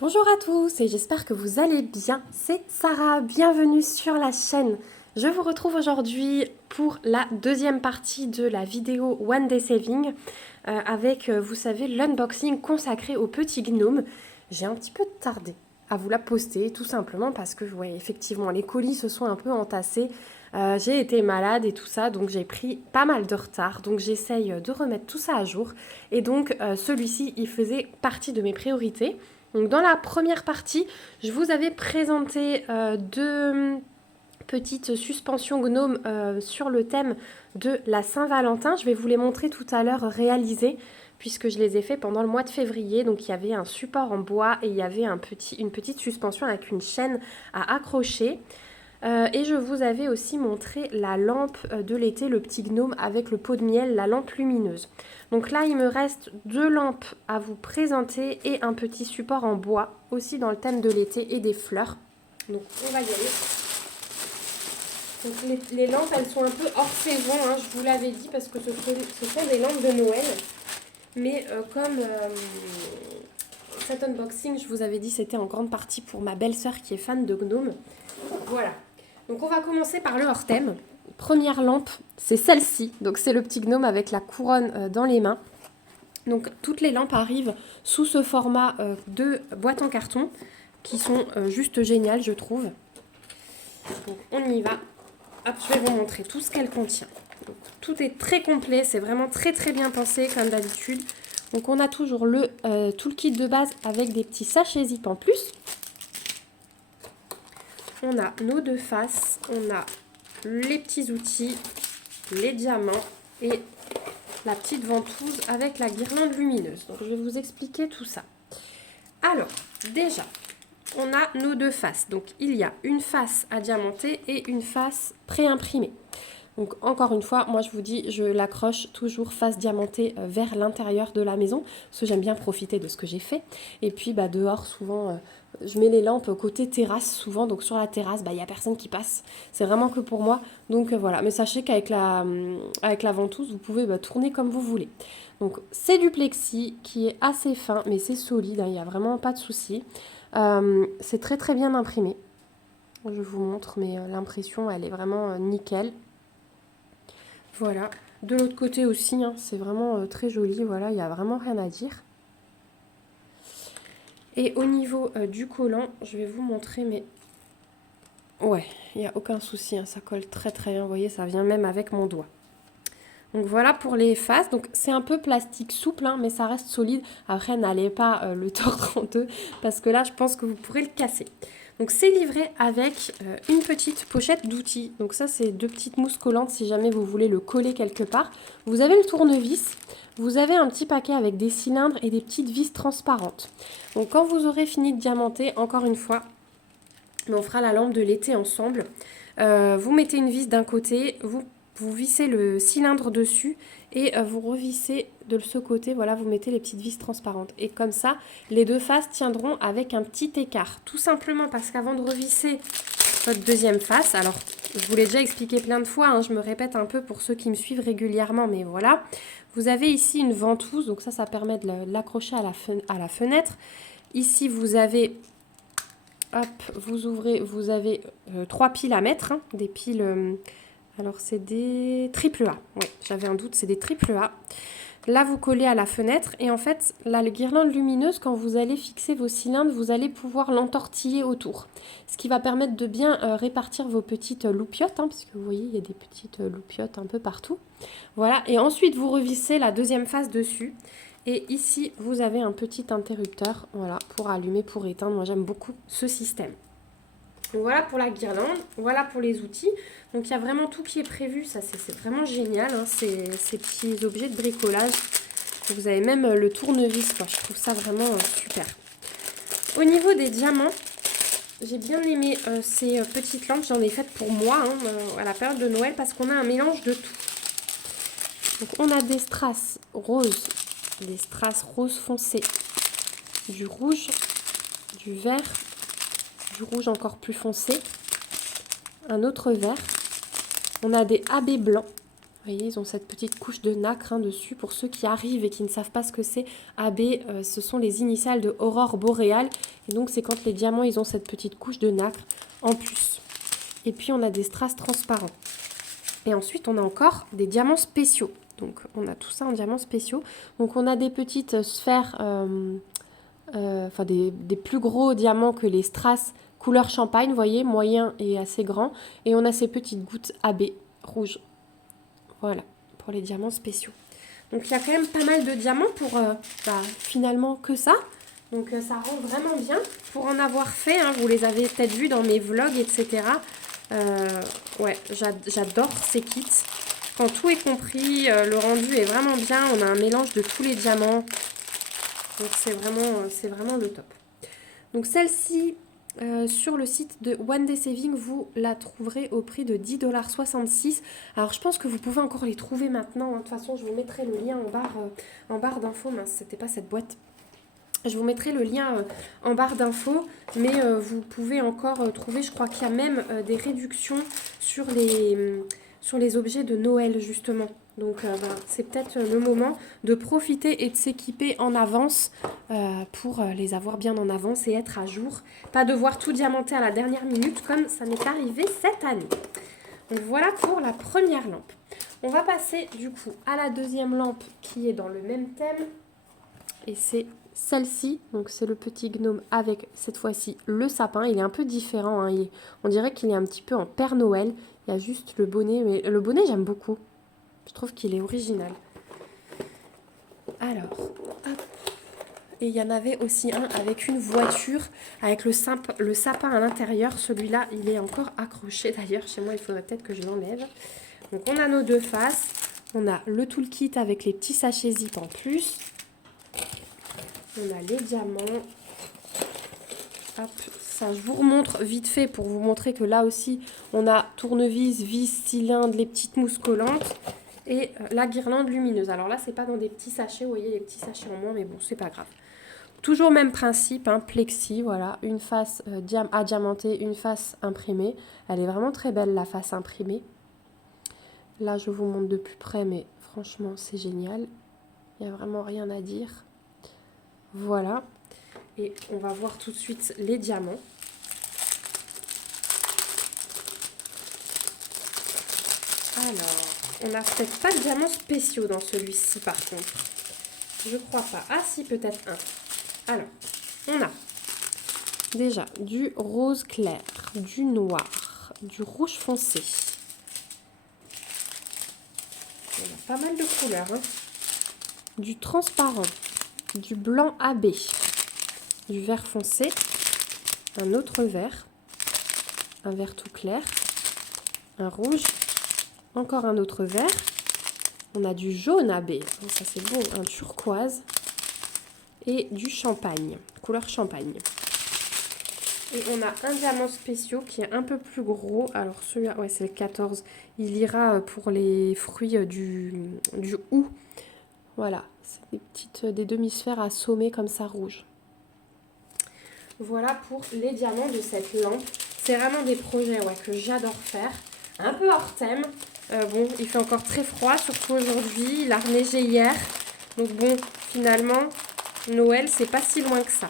Bonjour à tous et j'espère que vous allez bien. C'est Sarah, bienvenue sur la chaîne. Je vous retrouve aujourd'hui pour la deuxième partie de la vidéo One Day Saving avec, vous savez, l'unboxing consacré au petit gnome. J'ai un petit peu tardé à vous la poster tout simplement parce que, ouais, effectivement, les colis se sont un peu entassés. J'ai été malade et tout ça, donc j'ai pris pas mal de retard. Donc j'essaye de remettre tout ça à jour. Et donc celui-ci, il faisait partie de mes priorités. Donc dans la première partie, je vous avais présenté deux petites suspensions gnome sur le thème de la Saint-Valentin. Je vais vous les montrer tout à l'heure réalisées puisque je les ai fait pendant le mois de février. Donc il y avait un support en bois et il y avait une petite suspension avec une chaîne à accrocher. Et je vous avais aussi montré la lampe de l'été, le petit gnome avec le pot de miel, la lampe lumineuse. Donc là, il me reste deux lampes à vous présenter et un petit support en bois, aussi dans le thème de l'été et des fleurs. Donc on va y aller. Donc les lampes, elles sont un peu hors saison, hein, je vous l'avais dit, parce que ce sont des lampes de Noël. Mais comme cet unboxing, je vous avais dit, c'était en grande partie pour ma belle-sœur qui est fan de gnome. Voilà. Donc on va commencer par le hors thème. Première lampe, c'est celle-ci. Donc c'est le petit gnome avec la couronne dans les mains. Donc toutes les lampes arrivent sous ce format de boîte en carton qui sont juste géniales, je trouve. Donc on y va. Hop, je vais vous montrer tout ce qu'elle contient. Donc, tout est très complet, c'est vraiment très très bien pensé comme d'habitude. Donc on a toujours le toolkit de base avec des petits sachets zip en plus. On a nos deux faces, on a les petits outils, les diamants et la petite ventouse avec la guirlande lumineuse. Donc je vais vous expliquer tout ça. Alors, déjà, on a nos deux faces. Donc il y a une face à diamanter et une face pré-imprimée. Donc encore une fois, moi je vous dis, je l'accroche toujours face diamantée vers l'intérieur de la maison, parce que j'aime bien profiter de ce que j'ai fait. Et puis dehors, souvent, je mets les lampes côté terrasse, souvent, donc sur la terrasse, il n'y a personne qui passe. C'est vraiment que pour moi. Donc voilà, mais sachez qu'avec avec la ventouse, vous pouvez tourner comme vous voulez. Donc c'est du plexi qui est assez fin, mais c'est solide, il n'y a vraiment pas de souci. C'est très très bien imprimé. Je vous montre, mais l'impression, elle est vraiment nickel. Voilà, de l'autre côté aussi, hein, c'est vraiment très joli, voilà, il n'y a vraiment rien à dire. Et au niveau du collant, je vais vous montrer, mais ouais, il n'y a aucun souci, hein, ça colle très très bien, vous voyez, ça vient même avec mon doigt. Donc voilà pour les faces, donc c'est un peu plastique souple, hein, mais ça reste solide. Après, n'allez pas le tordre en deux, parce que là, je pense que vous pourrez le casser. Donc c'est livré avec une petite pochette d'outils. Donc ça, c'est deux petites mousses collantes si jamais vous voulez le coller quelque part. Vous avez le tournevis, vous avez un petit paquet avec des cylindres et des petites vis transparentes. Donc quand vous aurez fini de diamanter, encore une fois, on fera la lampe de l'été ensemble. Vous mettez une vis d'un côté, vous vissez le cylindre dessus et vous revissez de ce côté, voilà, vous mettez les petites vis transparentes. Et comme ça, les deux faces tiendront avec un petit écart. Tout simplement parce qu'avant de revisser votre deuxième face, alors je vous l'ai déjà expliqué plein de fois, hein, je me répète un peu pour ceux qui me suivent régulièrement, mais voilà. Vous avez ici une ventouse, donc ça permet de l'accrocher à la fenêtre. Ici, vous avez... Hop, vous ouvrez, vous avez 3 piles à mettre, hein, des piles... alors, c'est des triple A. Oui, j'avais un doute, c'est des triple A. Là, vous collez à la fenêtre. Et en fait, là, la guirlande lumineuse, quand vous allez fixer vos cylindres, vous allez pouvoir l'entortiller autour. Ce qui va permettre de bien répartir vos petites loupiottes. Hein, puisque vous voyez, il y a des petites loupiottes un peu partout. Voilà. Et ensuite, vous revissez la deuxième face dessus. Et ici, vous avez un petit interrupteur, voilà, pour allumer, pour éteindre. Moi, j'aime beaucoup ce système. Donc voilà pour la guirlande, voilà pour les outils. Donc il y a vraiment tout qui est prévu, ça c'est vraiment génial, hein, ces petits objets de bricolage. Vous avez même le tournevis, quoi. Je trouve ça vraiment super. Au niveau des diamants, j'ai bien aimé ces petites lampes, j'en ai faites pour moi hein, à la période de Noël parce qu'on a un mélange de tout. Donc on a des strass roses, des strass rose foncé, du rouge, du vert, du rouge encore plus foncé, un autre vert. On a des AB blancs. Vous voyez, ils ont cette petite couche de nacre hein, dessus. Pour ceux qui arrivent et qui ne savent pas ce que c'est, AB, ce sont les initiales de Aurore Boréale. Et donc, c'est quand les diamants, ils ont cette petite couche de nacre en plus. Et puis, on a des strass transparents. Et ensuite, on a encore des diamants spéciaux. Donc, on a tout ça en diamants spéciaux. Donc, on a des petites sphères, enfin des plus gros diamants que les strass couleur champagne, vous voyez, moyen et assez grand. Et on a ces petites gouttes AB rouges. Voilà, pour les diamants spéciaux. Donc, il y a quand même pas mal de diamants pour finalement que ça. Donc, ça rend vraiment bien. Pour en avoir fait, hein, vous les avez peut-être vus dans mes vlogs, etc. Ouais, j'adore ces kits. Quand tout est compris, le rendu est vraiment bien. On a un mélange de tous les diamants. Donc, c'est vraiment le top. Donc, celle-ci, sur le site de One Day Saving, vous la trouverez au prix de 10,66 $. Alors, je pense que vous pouvez encore les trouver maintenant. De toute façon, je vous mettrai le lien en barre d'infos. Mince, c'était pas cette boîte. Je vous mettrai le lien en barre d'infos, mais vous pouvez encore trouver, je crois qu'il y a même des réductions sur les objets de Noël, justement. Donc, c'est peut-être le moment de profiter et de s'équiper en avance pour les avoir bien en avance et être à jour. Pas devoir tout diamanter à la dernière minute, comme ça m'est arrivé cette année. Donc, voilà pour la première lampe. On va passer, du coup, à la deuxième lampe qui est dans le même thème. Et c'est celle-ci, donc c'est le petit gnome avec cette fois-ci le sapin. Il est un peu différent, hein. On dirait qu'il est un petit peu en Père Noël. Il y a juste le bonnet, mais le bonnet j'aime beaucoup. Je trouve qu'il est original. Alors, hop. Et il y en avait aussi un avec une voiture, avec le sapin à l'intérieur. Celui-là, il est encore accroché d'ailleurs. Chez moi, il faudrait peut-être que je l'enlève. Donc on a nos deux faces. On a le toolkit avec les petits sachets zip en plus. On a les diamants. Hop, ça je vous remontre vite fait pour vous montrer que là aussi on a tournevis, vis, cylindre, les petites mousses collantes et la guirlande lumineuse. Alors là c'est pas dans des petits sachets, vous voyez les petits sachets en moins, mais bon c'est pas grave. Toujours même principe, hein, plexi, voilà, une face à diamanter, une face imprimée. Elle est vraiment très belle la face imprimée. Là je vous montre de plus près, mais franchement c'est génial. Il n'y a vraiment rien à dire. Voilà, et on va voir tout de suite les diamants. Alors, on n'a peut-être pas de diamants spéciaux dans celui-ci par contre. Je crois pas. Ah si, peut-être un. Alors, on a déjà du rose clair, du noir, du rouge foncé. On a pas mal de couleurs, hein. Du transparent. Du blanc AB, du vert foncé, un autre vert, un vert tout clair, un rouge, encore un autre vert, on a du jaune AB, ça c'est beau, un turquoise et du champagne, couleur champagne. Et on a un diamant spécial qui est un peu plus gros, alors celui-là, ouais c'est le 14, il ira pour les fruits du hou. Voilà, c'est des demi-sphères à sommet comme ça rouge. Voilà pour les diamants de cette lampe. C'est vraiment des projets que j'adore faire. Un peu hors thème. Bon, il fait encore très froid, surtout aujourd'hui. Il a reneigé hier. Donc bon, finalement, Noël, c'est pas si loin que ça.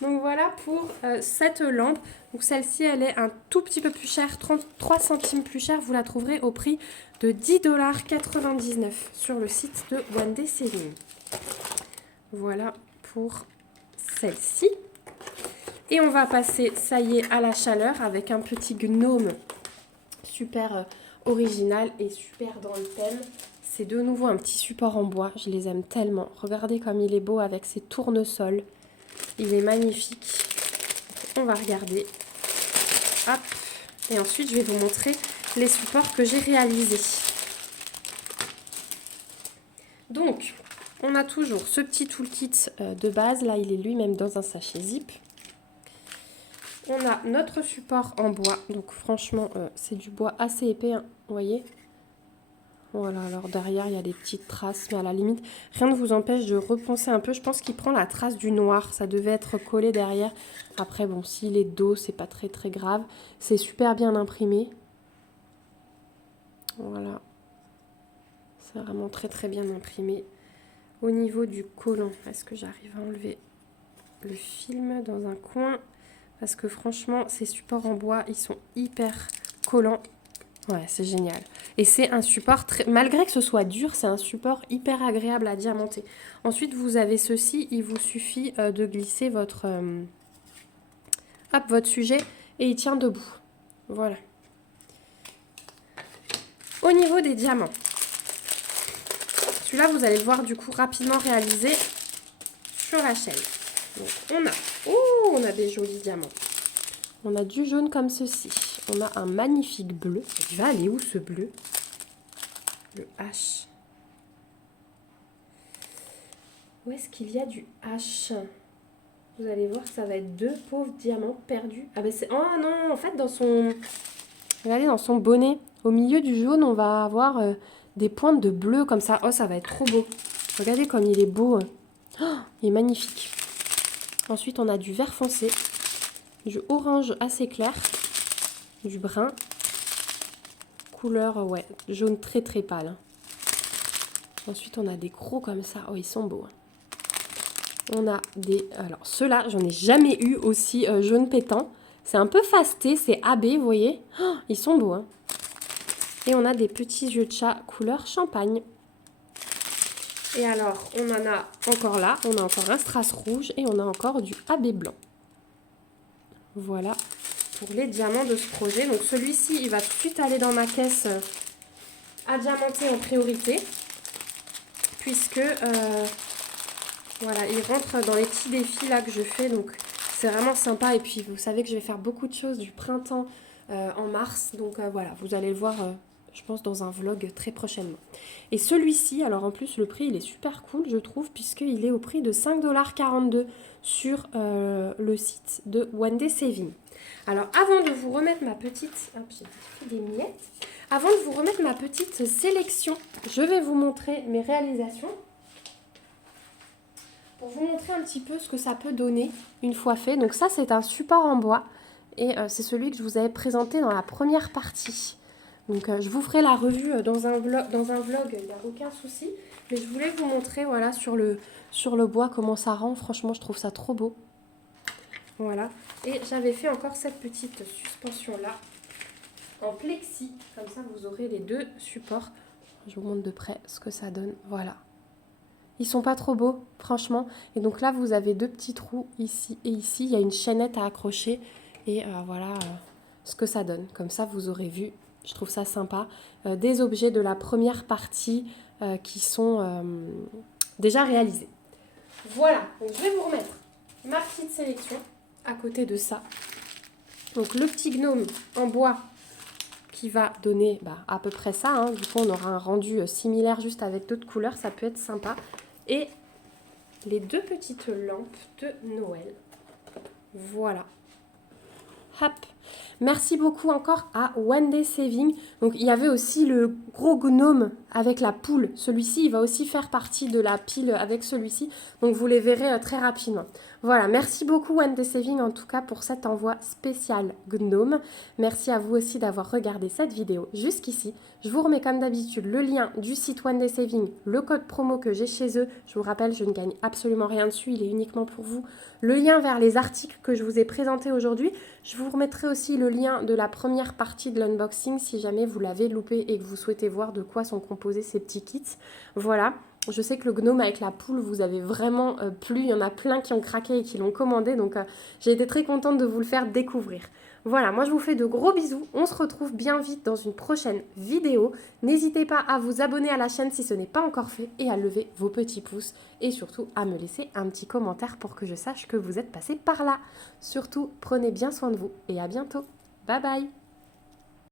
Donc voilà pour cette lampe. Donc celle-ci, elle est un tout petit peu plus chère, 33 centimes plus chère. Vous la trouverez au prix de 10,99 $ sur le site de One Day Saving. Voilà pour celle-ci. Et on va passer, ça y est, à la chaleur avec un petit gnome super original et super dans le thème. C'est de nouveau un petit support en bois. Je les aime tellement. Regardez comme il est beau avec ses tournesols. Il est magnifique. On va regarder. Hop. Et ensuite, je vais vous montrer les supports que j'ai réalisés. Donc, on a toujours ce petit toolkit de base. Là, il est lui-même dans un sachet zip. On a notre support en bois. Donc, franchement, c'est du bois assez épais. Hein, vous voyez ? Voilà, alors derrière, il y a des petites traces. Mais à la limite, rien ne vous empêche de reponcer un peu. Je pense qu'il prend la trace du noir. Ça devait être collé derrière. Après, bon, s'il est dos, c'est pas très très grave. C'est super bien imprimé. Voilà. C'est vraiment très très bien imprimé. Au niveau du collant, est-ce que j'arrive à enlever le film dans un coin? Parce que franchement, ces supports en bois, ils sont hyper collants. Ouais, c'est génial. Et c'est un support, malgré que ce soit dur, c'est un support hyper agréable à diamanter. Ensuite, vous avez ceci, il vous suffit de glisser votre sujet et il tient debout. Voilà. Au niveau des diamants, celui-là, vous allez le voir du coup rapidement réalisé sur la chaîne. Donc, on a des jolis diamants. On a du jaune comme ceci. On a un magnifique bleu. Il va aller où ce bleu? Le H. Où est-ce qu'il y a du H? Vous allez voir, ça va être 2 pauvres diamants perdus. Ah ben c'est... Oh non, en fait, regardez, dans son bonnet, au milieu du jaune, on va avoir des pointes de bleu comme ça. Oh, ça va être trop beau. Regardez comme il est beau. Oh, il est magnifique. Ensuite, on a du vert foncé, du orange assez clair, du brun, couleur, ouais, jaune très très pâle. Ensuite, on a des gros comme ça. Oh, ils sont beaux. On a des... Alors, ceux-là, j'en ai jamais eu aussi jaune pétant. C'est un peu fasté, c'est AB, vous voyez. Oh, ils sont beaux. Hein. Et on a des petits yeux de chat couleur champagne. Et alors, on en a encore là. On a encore un strass rouge et on a encore du AB blanc. Voilà pour les diamants de ce projet. Donc, celui-ci, il va tout de suite aller dans ma caisse à diamanter en priorité. Puisque... voilà, il rentre dans les petits défis là que je fais, donc c'est vraiment sympa. Et puis vous savez que je vais faire beaucoup de choses du printemps en mars, donc voilà, vous allez le voir, je pense, dans un vlog très prochainement. Et celui-ci, alors en plus le prix il est super cool je trouve, puisqu'il est au prix de 5,42 $ sur le site de One Day Saving. Alors avant de vous remettre ma petite... Hop, j'ai pris des miettes. Avant de vous remettre ma petite sélection, je vais vous montrer mes réalisations. Pour vous montrer un petit peu ce que ça peut donner une fois fait. Donc ça, c'est un support en bois. Et c'est celui que je vous avais présenté dans la première partie. Donc je vous ferai la revue dans un vlog, il n'y a aucun souci. Mais je voulais vous montrer voilà, sur le bois comment ça rend. Franchement, je trouve ça trop beau. Voilà. Et j'avais fait encore cette petite suspension-là en plexi. Comme ça, vous aurez les deux supports. Je vous montre de près ce que ça donne. Voilà. Ils sont pas trop beaux, franchement. Et donc là, vous avez 2 petits trous ici et ici. Il y a une chaînette à accrocher. Et voilà ce que ça donne. Comme ça, vous aurez vu. Je trouve ça sympa. Des objets de la première partie qui sont déjà réalisés. Voilà. Donc, je vais vous remettre ma petite sélection à côté de ça. Donc, le petit gnome en bois qui va donner à peu près ça. Hein. Du coup, on aura un rendu similaire juste avec d'autres couleurs. Ça peut être sympa. Et les 2 petites lampes de Noël. Voilà. Hop. Merci beaucoup encore à One Day Saving. Donc il y avait aussi le gros gnome avec la poule. Celui-ci, il va aussi faire partie de la pile avec celui-ci. Donc vous les verrez très rapidement. Voilà, merci beaucoup One Day Saving en tout cas pour cet envoi spécial gnome. Merci à vous aussi d'avoir regardé cette vidéo jusqu'ici. Je vous remets comme d'habitude le lien du site One Day Saving, le code promo que j'ai chez eux. Je vous rappelle, je ne gagne absolument rien dessus, il est uniquement pour vous. Le lien vers les articles que je vous ai présentés aujourd'hui. Je vous remettrai aussi le lien de la première partie de l'unboxing si jamais vous l'avez loupé et que vous souhaitez voir de quoi sont composés ces petits kits. Voilà. Je sais que le gnome avec la poule vous avez vraiment plu. Il y en a plein qui ont craqué et qui l'ont commandé. Donc j'ai été très contente de vous le faire découvrir. Voilà, moi je vous fais de gros bisous. On se retrouve bien vite dans une prochaine vidéo. N'hésitez pas à vous abonner à la chaîne si ce n'est pas encore fait et à lever vos petits pouces. Et surtout à me laisser un petit commentaire pour que je sache que vous êtes passé par là. Surtout, prenez bien soin de vous et à bientôt. Bye bye!